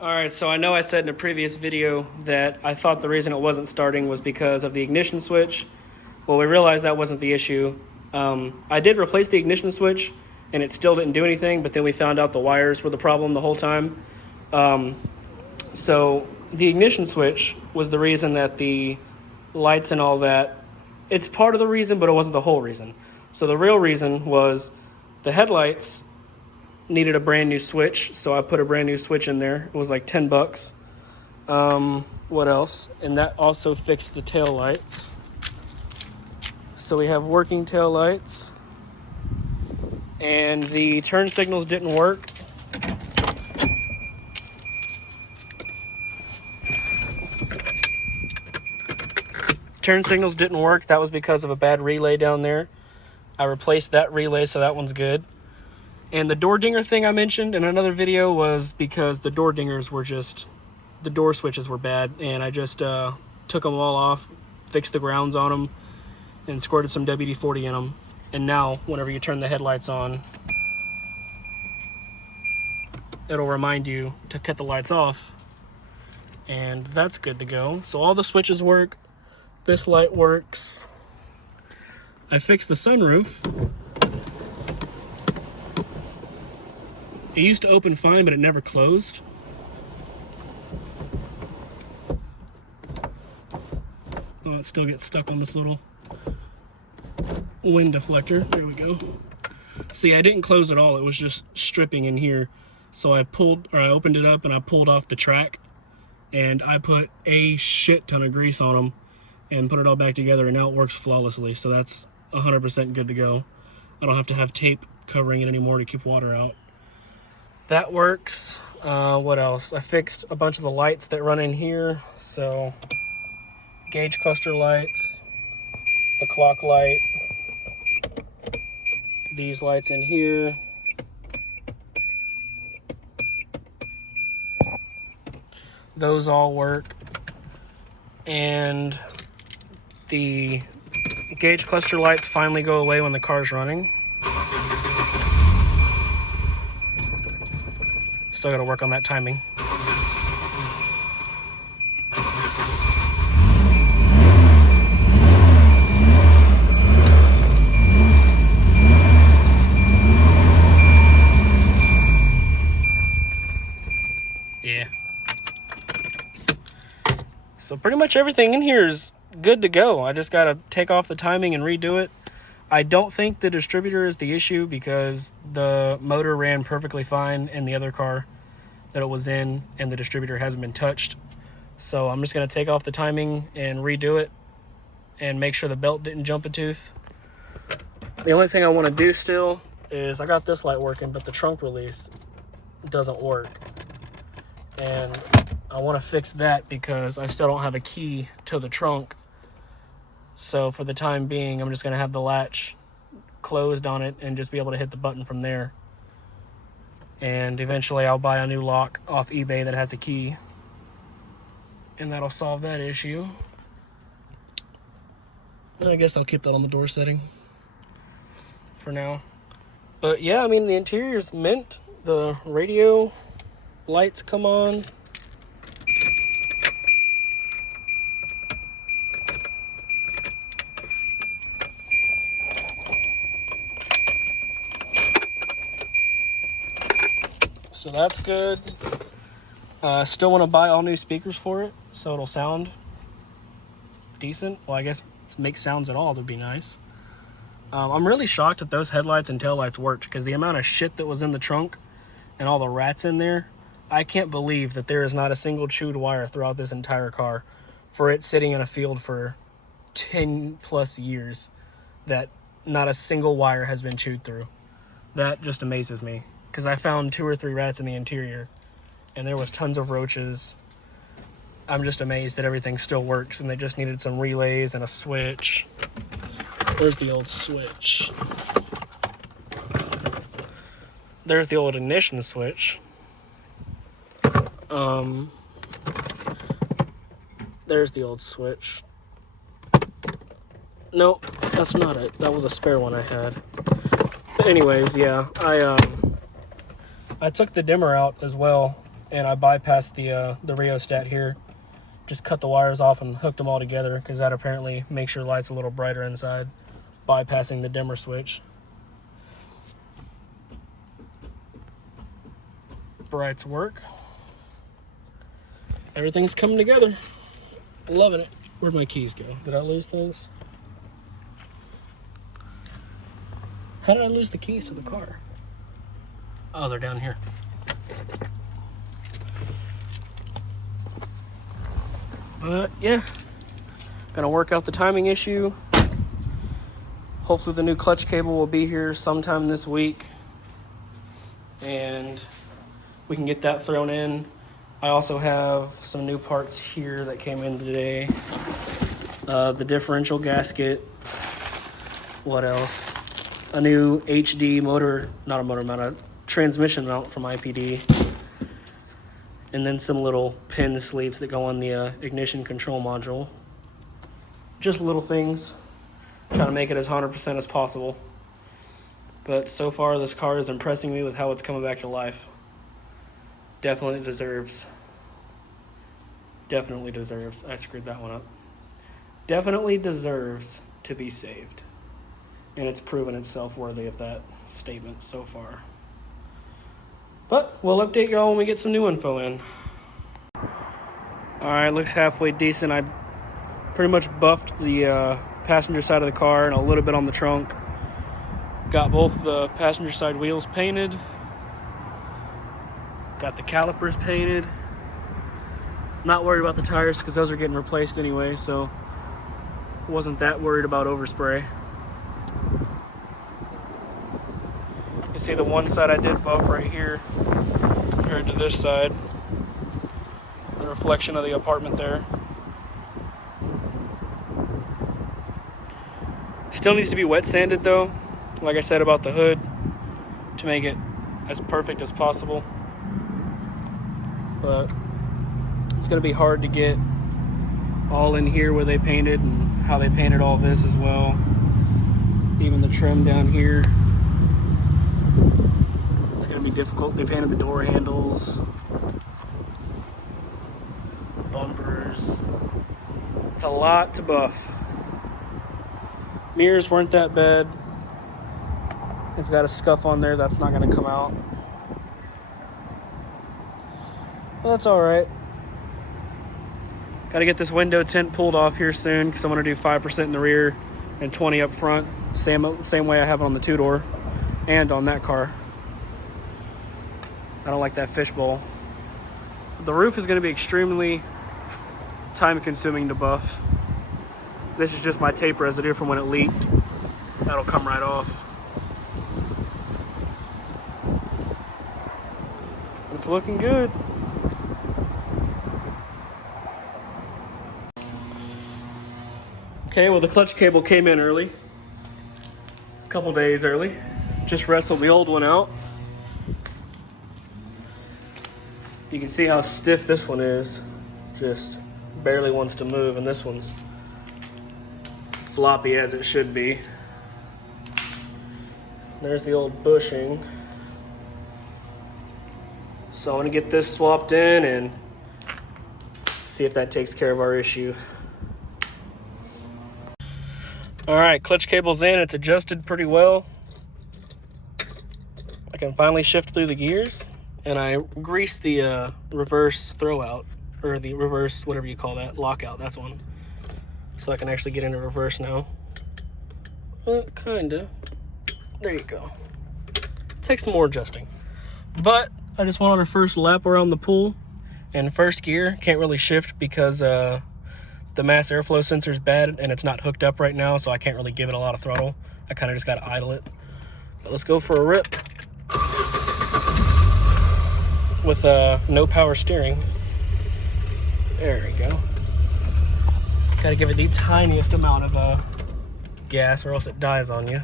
Alright, so I know I said in a previous video that I thought the reason it wasn't starting was because of the ignition switch. Well, we realized that wasn't the issue. I did replace the ignition switch and it still didn't do anything, but then we found out the wires were the problem the whole time. So the ignition switch was the reason that the lights and all that, it's part of the reason, but it wasn't the whole reason. So the real reason was the headlights needed a brand new switch, so I put a brand new switch in there. It was like 10 bucks. What else? And that also fixed the tail lights. So we have working tail lights. And the turn signals didn't work. Turn signals didn't work. That was because of a bad relay down there. I replaced that relay, so that one's good. And the door dinger thing I mentioned in another video was because the door dingers were just, the door switches were bad, and I just took them all off, fixed the grounds on them, and squirted some WD-40 in them. And now, whenever you turn the headlights on, it'll remind you to cut the lights off, and that's good to go. So all the switches work. This light works. I fixed the sunroof. It used to open fine, but it never closed. Oh, it still gets stuck on this little wind deflector. There we go. See, I didn't close it all. It was just stripping in here. So I opened it up and I pulled off the track, and I put a shit ton of grease on them and put it all back together, and now it works flawlessly. So that's 100% good to go. I don't have to have tape covering it anymore to keep water out. That works. What else? I fixed a bunch of the lights that run in here. So gauge cluster lights, the clock light, these lights in here, those all work. And the gauge cluster lights finally go away when the car's running. Still gotta work on that timing. Yeah. So pretty much everything in here is good to go. I just gotta take off the timing and redo it. I don't think the distributor is the issue because the motor ran perfectly fine in the other car that it was in, and the distributor hasn't been touched. So I'm just gonna take off the timing and redo it and make sure the belt didn't jump a tooth. The only thing I wanna do still is, I got this light working, but the trunk release doesn't work. And I wanna fix that because I still don't have a key to the trunk. So for the time being, I'm just gonna have the latch closed on it and just be able to hit the button from there. And eventually I'll buy a new lock off eBay that has a key, and that'll solve that issue. I guess I'll keep that on the door setting for now. But yeah, I mean, the interior's mint. The radio lights come on. So that's good. Still want to buy all new speakers for it, so it'll sound decent. Well, I guess make sounds at all would be nice. I'm really shocked that those headlights and taillights worked, because the amount of shit that was in the trunk and all the rats in there, I can't believe that there is not a single chewed wire throughout this entire car for it sitting in a field for 10 plus years, that not a single wire has been chewed through. That just amazes me, because I found 2 or 3 rats in the interior and there was tons of roaches. I'm just amazed that everything still works, and they just needed some relays and a switch. There's the old switch. There's the old ignition switch. There's the old switch. Nope, that's not it. That was a spare one I had. But anyways, yeah, I took the dimmer out as well and I bypassed the rheostat here. Just cut the wires off and hooked them all together, because that apparently makes your lights a little brighter inside, bypassing the dimmer switch. Brights work. Everything's coming together. Loving it. Where'd my keys go? Did I lose things? How did I lose the keys to the car? Oh, they're down here. But yeah, gonna work out the timing issue. Hopefully the new clutch cable will be here sometime this week, and we can get that thrown in. I also have some new parts here that came in today. The differential gasket. What else? A new HD motor, not a motor mount, a transmission mount from IPD. And then some little pin sleeves that go on the ignition control module. Just little things. Trying to make it as 100% as possible. But so far this car is impressing me with how it's coming back to life. Definitely deserves, I screwed that one up. Definitely deserves to be saved. And it's proven itself worthy of that statement so far. But we'll update y'all when we get some new info in. Alright, looks halfway decent. I pretty much buffed the passenger side of the car and a little bit on the trunk. Got both the passenger side wheels painted. Got the calipers painted. Not worried about the tires because those are getting replaced anyway, so wasn't that worried about overspray. You see the one side I did buff right here compared to this side. The reflection of the apartment there. Still needs to be wet sanded though, like I said about the hood, to make it as perfect as possible. But it's gonna be hard to get all in here where they painted and how they painted all this as well. Even the trim down here. It's gonna be difficult. They painted the door handles, bumpers. It's a lot to buff. Mirrors weren't that bad. If you got a scuff on there, that's not gonna come out. Well, that's all right. Got to get this window tint pulled off here soon because I'm going to do 5% in the rear and 20 up front. Same way I have it on the two-door and on that car. I don't like that fishbowl. The roof is going to be extremely time-consuming to buff. This is just my tape residue from when it leaked. That'll come right off. It's looking good. Okay, well the clutch cable came in early, a couple days early. Just wrestled the old one out. You can see how stiff this one is. Just barely wants to move, and this one's floppy as it should be. There's the old bushing. So I'm gonna get this swapped in and see if that takes care of our issue. All right, clutch cable's in. It's adjusted pretty well. I can finally shift through the gears, and I greased the reverse throwout, or the reverse, whatever you call that, lockout, that's one. So I can actually get into reverse now. Kinda. There you go. Takes some more adjusting. But I just went on our first lap around the pool. In first gear, can't really shift because the mass airflow sensor is bad and it's not hooked up right now, so I can't really give it a lot of throttle. I kind of just got to idle it. But let's go for a rip with no power steering. There we go. Got to give it the tiniest amount of gas or else it dies on you.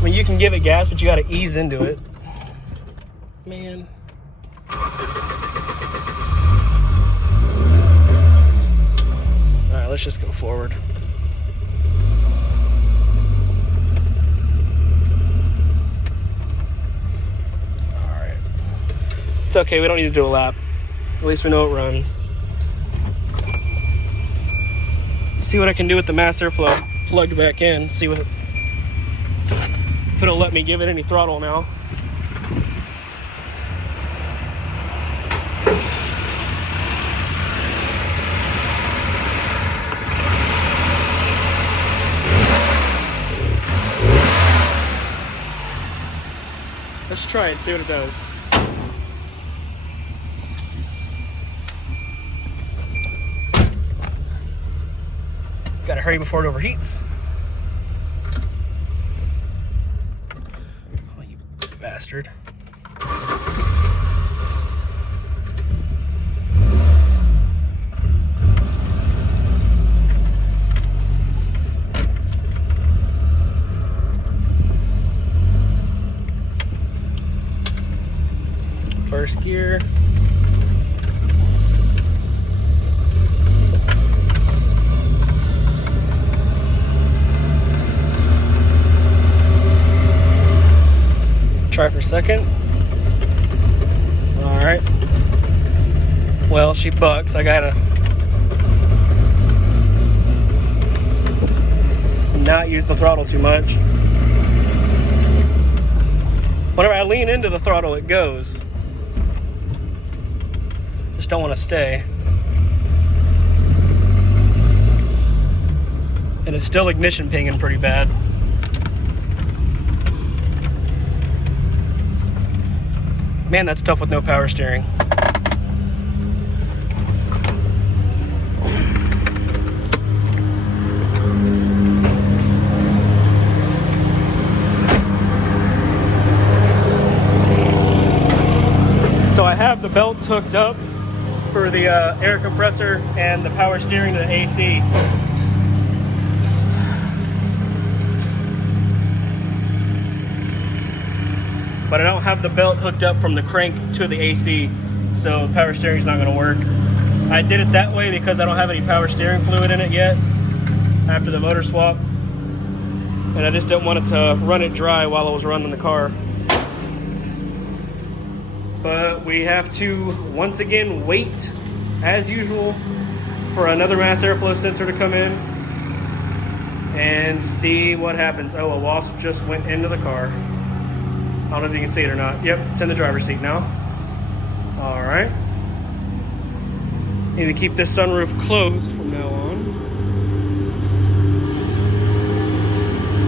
I mean, you can give it gas, but you got to ease into it. Man. Alright, let's just go forward. It's okay, we don't need to do a lap. At least we know it runs. See what I can do with the mass airflow plugged back in. See what, if it'll let me give it any throttle now. Let's try it, see what it does. Gotta hurry before it overheats. Oh, you bastard. First gear. Try for second. All right. Well, she bucks. I gotta not use the throttle too much. Whenever I lean into the throttle, it goes. Just don't want to stay. And it's still ignition pinging pretty bad. Man, that's tough with no power steering. So I have the belts hooked up for the air compressor and the power steering to the AC. But I don't have the belt hooked up from the crank to the AC, so the power steering is not going to work. I did it that way because I don't have any power steering fluid in it yet after the motor swap, and I just didn't want it to run it dry while I was running the car. But we have to once again wait, as usual, for another mass airflow sensor to come in and see what happens. Oh, a wasp just went into the car. I don't know if you can see it or not. Yep, it's in the driver's seat now. All right. Need to keep this sunroof closed from now on.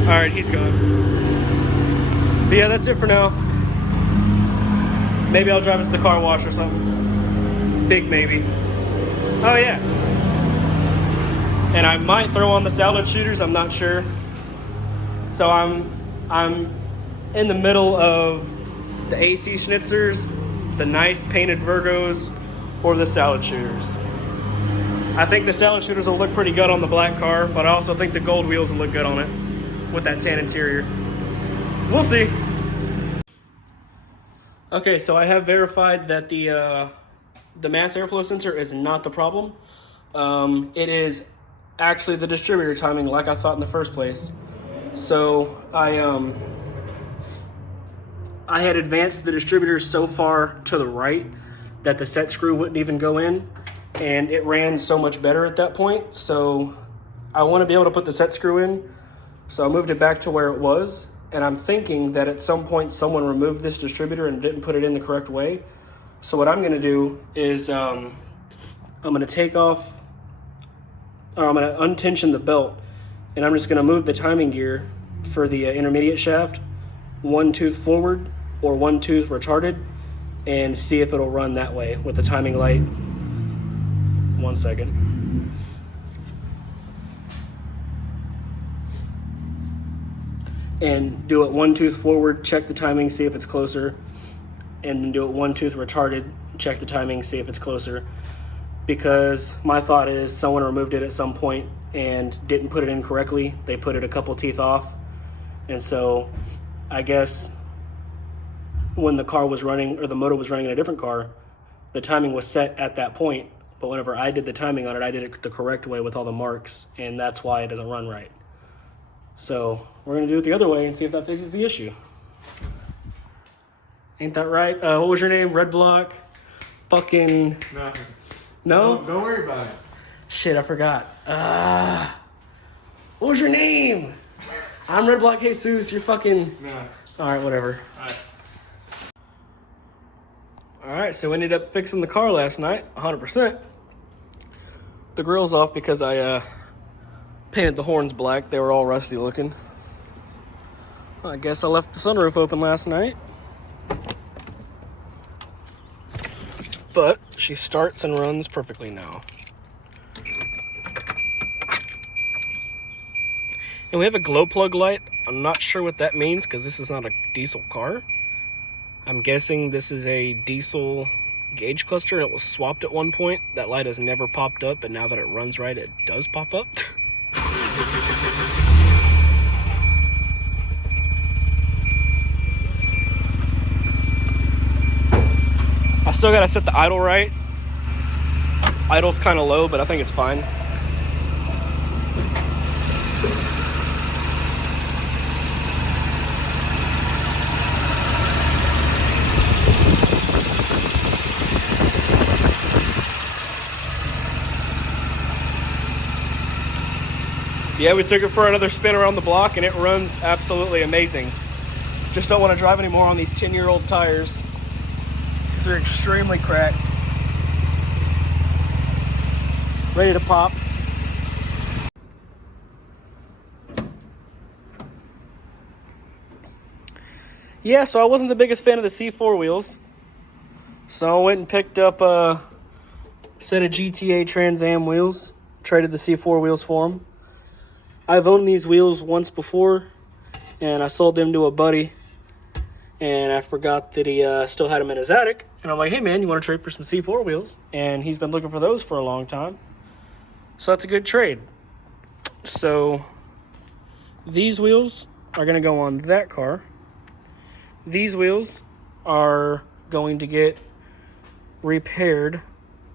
All right, he's gone. But yeah, that's it for now. Maybe I'll drive us to the car wash or something. Big maybe. Oh yeah. And I might throw on the salad shooters, I'm not sure. So I'm in the middle of the AC schnitzers, the nice painted Virgos, or the salad shooters. I think the salad shooters will look pretty good on the black car, but I also think the gold wheels will look good on it with that tan interior. We'll see. Okay, so I have verified that the mass airflow sensor is not the problem. It is actually the distributor timing, like I thought in the first place. So I had advanced the distributor so far to the right that the set screw wouldn't even go in, and it ran so much better at that point. So I want to be able to put the set screw in, so I moved it back to where it was, and I'm thinking that at some point someone removed this distributor and didn't put it in the correct way. So what I'm going to do is I'm going to take off, or I'm going to untension the belt, and I'm just going to move the timing gear for the intermediate shaft one tooth forward or one tooth retarded, and see if it'll run that way with the timing light. 1 second. And do it one tooth forward, check the timing, see if it's closer, and then do it one tooth retarded, check the timing, see if it's closer. Because my thought is someone removed it at some point and didn't put it in correctly. They put it a couple teeth off, and so I guess when the car was running, or the motor was running in a different car, the timing was set at that point, but whenever I did the timing on it, I did it the correct way with all the marks, and that's why it doesn't run right. So we're gonna do it the other way and see if that fixes the issue. Ain't that right? What was your name? Redblock? Fucking... Nothing. No? Don't worry about it. Shit, I forgot. What was your name? I'm Redblock Jesus. You're fucking... No. Alright, whatever. Alright. Alright, so we ended up fixing the car last night. 100%. The grill's off because I painted the horns black. They were all rusty looking. I guess I left the sunroof open last night. But she starts and runs perfectly now. And we have a glow plug light. I'm not sure what that means because this is not a diesel car. I'm guessing this is a diesel gauge cluster and it was swapped at one point. That light has never popped up, and now that it runs right, it does pop up. I still gotta set the idle right. Idle's kind of low, but I think it's fine. Yeah, we took it for another spin around the block and it runs absolutely amazing. Just don't want to drive anymore on these 10-year-old tires because they're extremely cracked. Ready to pop. Yeah, so I wasn't the biggest fan of the C4 wheels. So I went and picked up a set of GTA Trans Am wheels. Traded the C4 wheels for them. I've owned these wheels once before, and I sold them to a buddy, and I forgot that he still had them in his attic. And I'm like, hey man, you want to trade for some C4 wheels? And he's been looking for those for a long time. So that's a good trade. So these wheels are going to go on that car. These wheels are going to get repaired,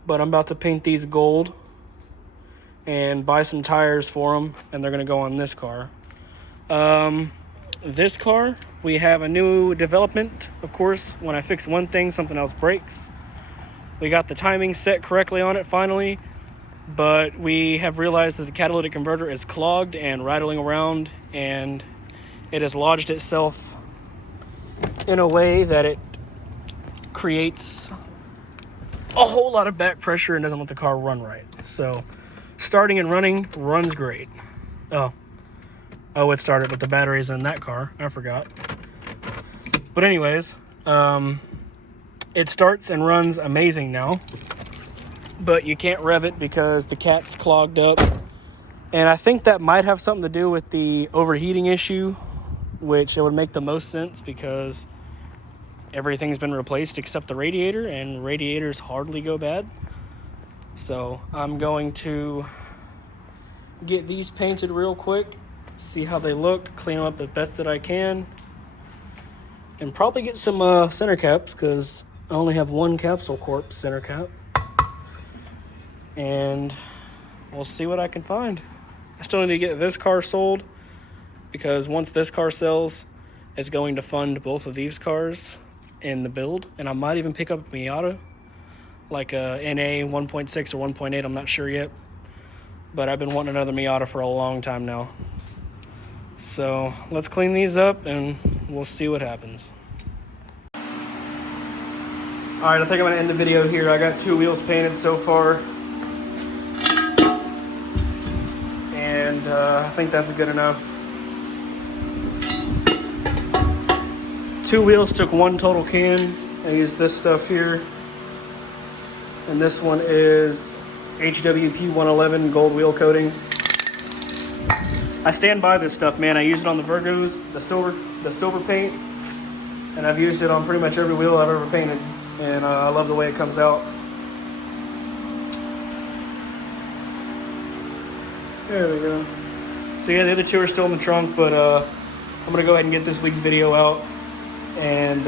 but I'm about to paint these gold and buy some tires for them, and they're going to go on this car. This car, we have a new development. Of course, when I fix one thing, something else breaks. We got the timing set correctly on it finally, but we have realized that the catalytic converter is clogged and rattling around, and it has lodged itself in a way that it creates a whole lot of back pressure and doesn't let the car run right. So starting and running runs great. Oh, it started with the batteries in that car. I forgot. But anyways, it starts and runs amazing now. But you can't rev it because the cat's clogged up. And I think that might have something to do with the overheating issue, which it would make the most sense because everything's been replaced except the radiator, and radiators hardly go bad. So I'm going to get these painted real quick, see how they look, clean them up the best that I can, and probably get some center caps because I only have one Capsule Corp center cap. And we'll see what I can find. I still need to get this car sold because once this car sells, it's going to fund both of these cars in the build. And I might even pick up a Miata, like a NA 1.6 or 1.8, I'm not sure yet. But I've been wanting another Miata for a long time now. So let's clean these up and we'll see what happens. Alright, I think I'm going to end the video here. I got 2 wheels painted so far. And I think that's good enough. 2 wheels took 1 total can. I used this stuff here. And this one is HWP 111 gold wheel coating. I stand by this stuff, man. I use it on the Virgos, the silver paint, and I've used it on pretty much every wheel I've ever painted, and I love the way it comes out. There we go. So yeah, the other 2 are still in the trunk, but I'm gonna go ahead and get this week's video out, and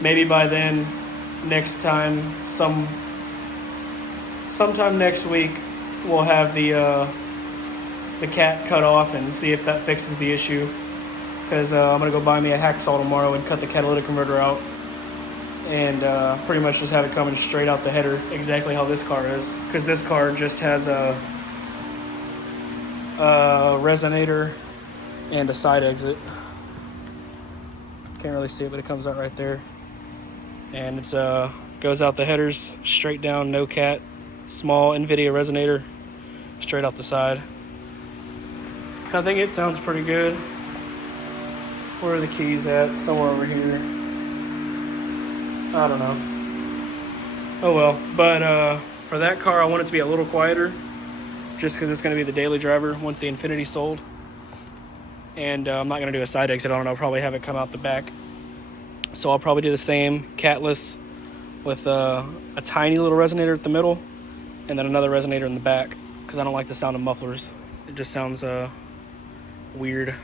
maybe by then, next time, sometime next week, we'll have the cat cut off and see if that fixes the issue. because I'm going to go buy me a hacksaw tomorrow and cut the catalytic converter out. And pretty much just have it coming straight out the header, exactly how this car is. Because this car just has a resonator and a side exit. Can't really see it, but it comes out right there. And it's goes out the headers straight down, no cat, small NVIDIA resonator straight out the side. I think it sounds pretty good. Where are the keys at? Somewhere over here. I don't know. Oh well. But for that car, I want it to be a little quieter, just because it's going to be the daily driver once the Infinity's sold. And I'm not going to do a side exit on it. I'll probably have it come out the back. So I'll probably do the same, catless, with a tiny little resonator at the middle, and then another resonator in the back, because I don't like the sound of mufflers. It just sounds weird.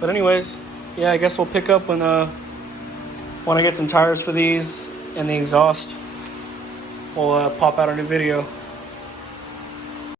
But anyways, yeah, I guess we'll pick up when I get some tires for these and the exhaust. We'll pop out a new video.